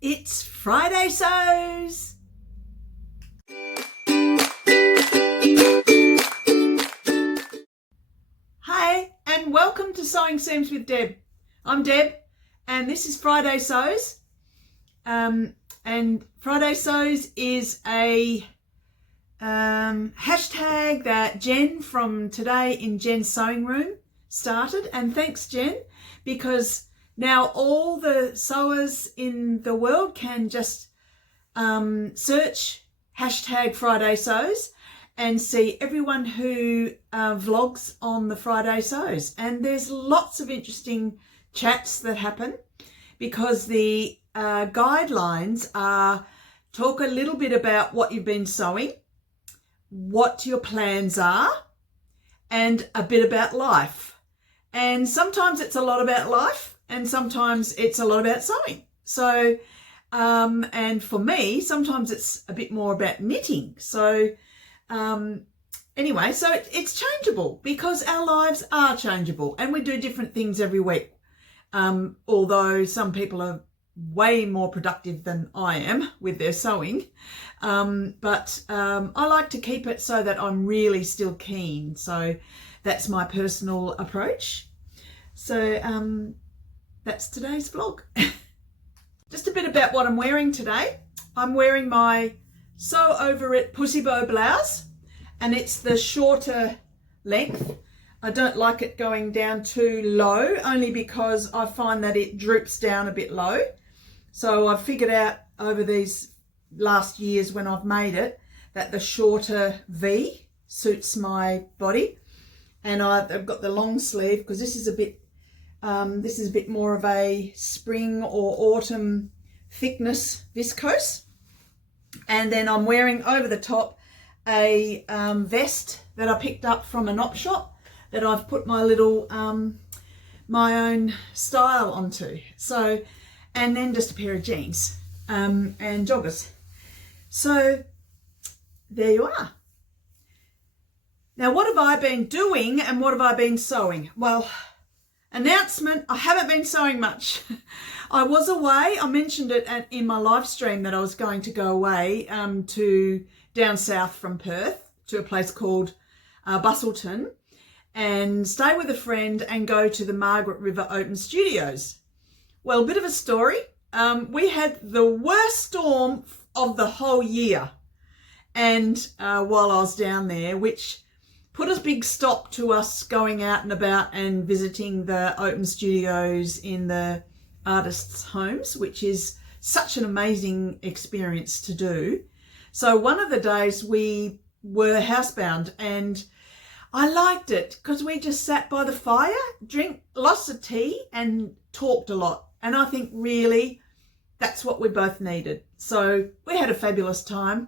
It's Friday Sews. Hi, and welcome to Sewing Seams with Deb. I'm Deb, and this is Friday Sews. And Friday Sews is a hashtag that Jen from Today in Jen's Sewing Room started. And thanks, Jen, because now all the sewers in the world can just search hashtag Friday Sews and see everyone who vlogs on the Friday Sews. And there's lots of interesting chats that happen because the guidelines are talk a little bit about what you've been sewing, what your plans are, and a bit about life. And sometimes it's a lot about life and sometimes it's a lot about sewing. So, and for me, sometimes it's a bit more about knitting. So, anyway, so it's changeable because our lives are changeable and we do different things every week. Although some people are way more productive than I am with their sewing. But I like to keep it so that I'm really still keen. So that's my personal approach. So that's today's vlog. Just a bit about what I'm wearing today. I'm wearing my Sew Over It Pussy Bow Blouse, and it's the shorter length. I don't like it going down too low, only because I find that it droops down a bit low. So I've figured out over these last years when I've made it that the shorter V suits my body. And I've got the long sleeve because this is a bit more of a spring or autumn thickness viscose. And then I'm wearing over the top a vest that I picked up from an op shop that I've put my little my own style onto. So, and then just a pair of jeans and joggers. So there you are. Now, what have I been doing and what have I been sewing? Well, announcement, I haven't been sewing much. I was away. I mentioned it in my live stream that I was going to go away to down south from Perth to a place called Bustleton and stay with a friend and go to the Margaret River Open Studios. Well, a bit of a story. We had the worst storm of the whole year and while I was down there, which put a big stop to us going out and about and visiting the open studios in the artists' homes, which is such an amazing experience to do. So one of the days we were housebound and I liked it because we just sat by the fire, drank lots of tea and talked a lot. And I think really that's what we both needed. So we had a fabulous time.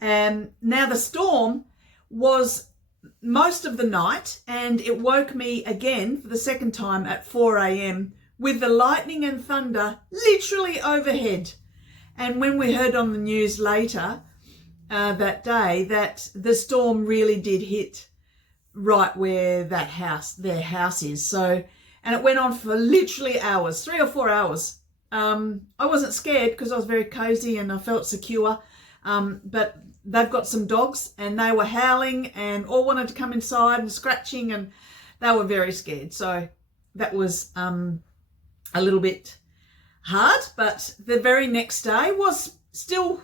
And now the storm was most of the night and it woke me again for the second time at 4 a.m. with the lightning and thunder literally overhead. And when we heard on the news later that day that the storm really did hit right where their house is. So, and it went on for literally hours, 3 or 4 hours. I wasn't scared because I was very cozy and I felt secure. But they've got some dogs and they were howling and all wanted to come inside and scratching and they were very scared. So that was a little bit hard, but the very next day was still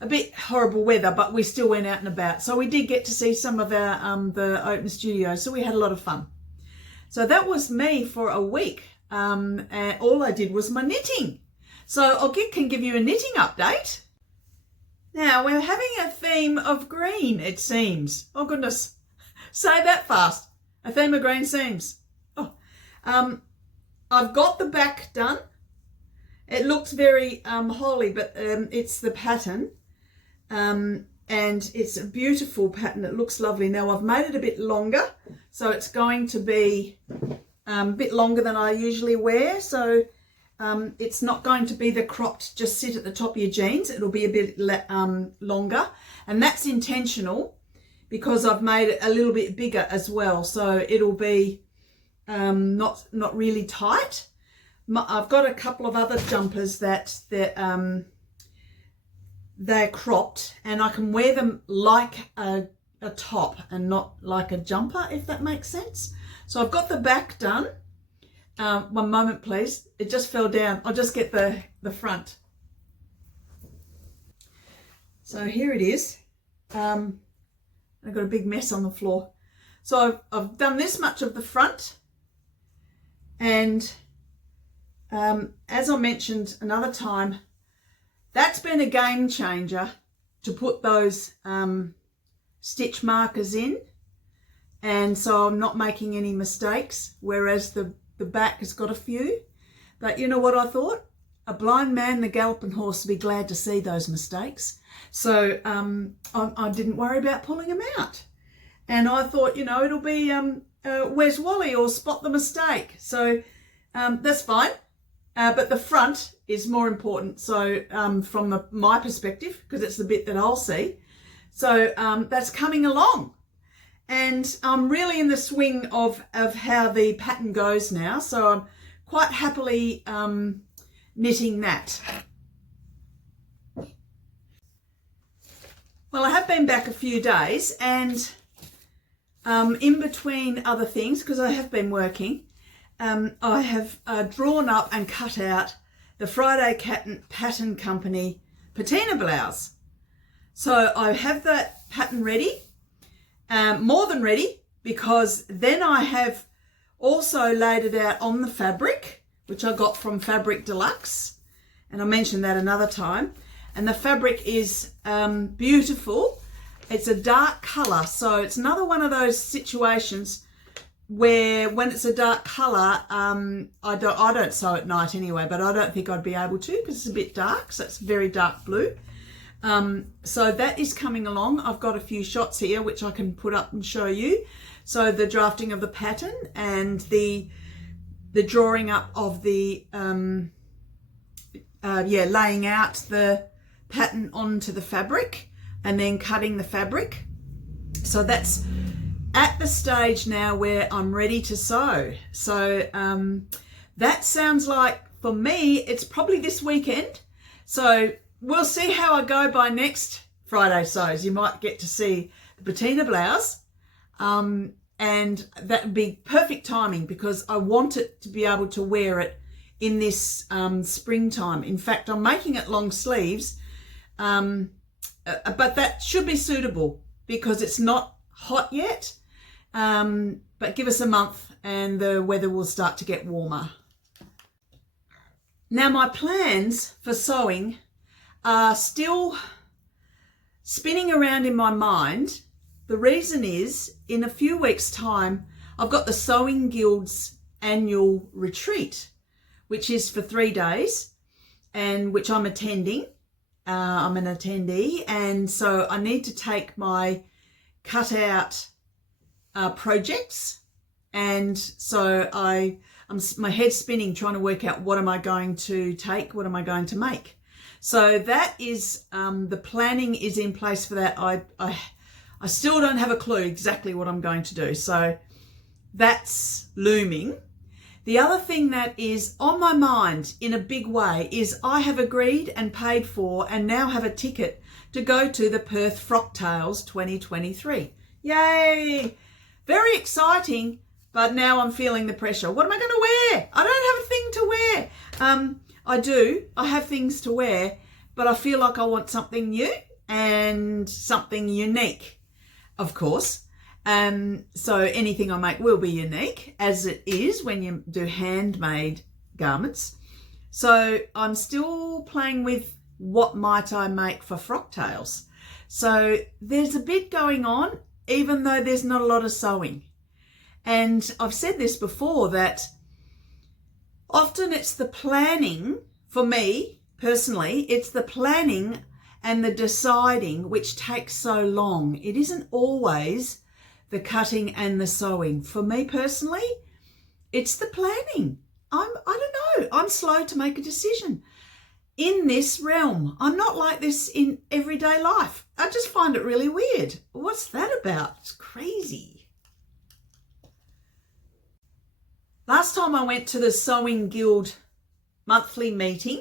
a bit horrible weather, but we still went out and about. So we did get to see some of our the open studios. So we had a lot of fun. So that was me for a week. And all I did was my knitting. So I can give you a knitting update. Now, we're having a theme of green, it seems. Oh, goodness. Say that fast. A theme of green seams. Oh, I've got the back done. It looks very holly, but it's the pattern. And it's a beautiful pattern. It looks lovely. Now, I've made it a bit longer. So it's going to be a bit longer than I usually wear. So it's not going to be the cropped just sit at the top of your jeans. It'll be a bit longer, and that's intentional because I've made it a little bit bigger as well. So it'll be not really tight. I've got a couple of other jumpers that they're cropped, and I can wear them like a top and not like a jumper, if that makes sense. So I've got the back done. One moment, please. It just fell down. I'll just get the front. So here it is. I've got a big mess on the floor. So I've done this much of the front, and as I mentioned another time, that's been a game changer to put those stitch markers in, and so I'm not making any mistakes, whereas the back has got a few. But you know what I thought? A blind man, the galloping horse, would be glad to see those mistakes. So I didn't worry about pulling them out. And I thought, you know, it'll be where's Wally, or spot the mistake. So that's fine. But the front is more important. So from my perspective, because it's the bit that I'll see. So that's coming along. And I'm really in the swing of how the pattern goes now. So I'm quite happily knitting that. Well, I have been back a few days, and in between other things, because I have been working, I have drawn up and cut out the Friday Pattern Company Patina Blouse. So I have that pattern ready, more than ready, because then I have also laid it out on the fabric, which I got from Fabric Deluxe, and I mentioned that another time. And the fabric is beautiful. It's a dark colour, so it's another one of those situations where when it's a dark colour, I don't sew at night anyway, but I don't think I'd be able to because it's a bit dark, so it's very dark blue. So that is coming along. I've got a few shots here which I can put up and show you. So the drafting of the pattern and the drawing up of the laying out the pattern onto the fabric and then cutting the fabric. So that's at the stage now where I'm ready to sew. So that sounds like, for me, it's probably this weekend. So we'll see how I go by next Friday Sews. You might get to see the Patina Blouse, and that would be perfect timing because I want it to be able to wear it in this springtime. In fact, I'm making it long sleeves, but that should be suitable because it's not hot yet, but give us a month and the weather will start to get warmer. Now my plans for sewing are still spinning around in my mind. The reason is, in a few weeks' time, I've got the Sewing Guild's annual retreat, which is for 3 days, and which I'm attending. I'm an attendee, and so I need to take my cutout projects, and so my head's spinning trying to work out what am I going to take, what am I going to make. So that is the planning is in place for that. I still don't have a clue exactly what I'm going to do, so that's looming. The other thing that is on my mind in a big way is I have agreed and paid for and now have a ticket to go to the Perth Frock Tales 2023. Yay! Very exciting, but now I'm feeling the pressure. What am I going to wear? I don't have a thing to wear. I have things to wear, but I feel like I want something new and something unique, of course. So anything I make will be unique, as it is when you do handmade garments. So I'm still playing with what might I make for Frock Tales. So there's a bit going on, even though there's not a lot of sewing. And I've said this before, that often it's the planning, for me personally, it's the planning and the deciding which takes so long. It isn't always the cutting and the sewing. For me personally, it's the planning. I don't know, I'm slow to make a decision in this realm. I'm not like this in everyday life. I just find it really weird. What's that about? It's crazy. Last time I went to the Sewing Guild monthly meeting,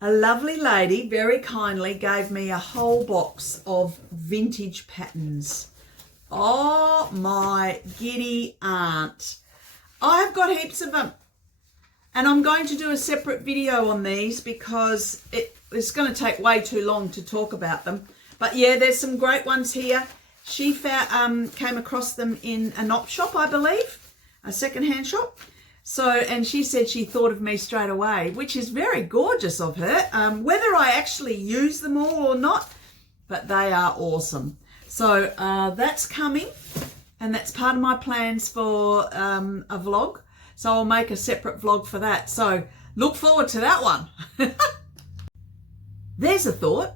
a lovely lady very kindly gave me a whole box of vintage patterns. Oh my giddy aunt. I've got heaps of them. And I'm going to do a separate video on these because it's going to take way too long to talk about them. But yeah, there's some great ones here. She came across them in an op shop, I believe, a secondhand shop. So, and she said she thought of me straight away, which is very gorgeous of her. Whether I actually use them all or not, but they are awesome. So that's coming, and that's part of my plans for a vlog. So I'll make a separate vlog for that. So look forward to that one. There's a thought.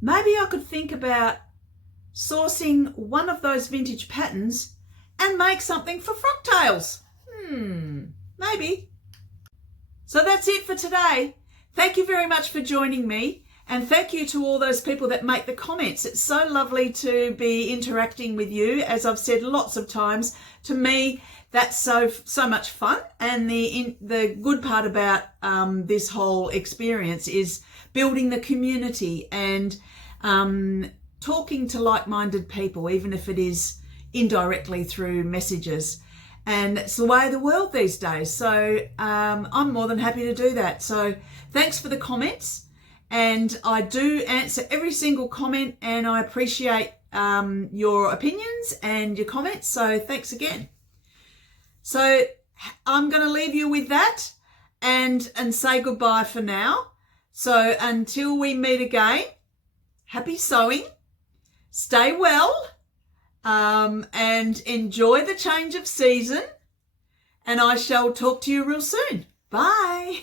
Maybe I could think about sourcing one of those vintage patterns and make something for frocktails. Maybe. So that's it for today. Thank you very much for joining me, and thank you to all those people that make the comments. It's so lovely to be interacting with you. As I've said lots of times, to me that's so much fun, and the good part about this whole experience is building the community and talking to like-minded people, even if it is indirectly through messages. And it's the way of the world these days. So I'm more than happy to do that. So thanks for the comments. And I do answer every single comment, and I appreciate your opinions and your comments. So thanks again. So I'm going to leave you with that and say goodbye for now. So until we meet again, happy sewing, stay well, and enjoy the change of season, and I shall talk to you real soon. Bye.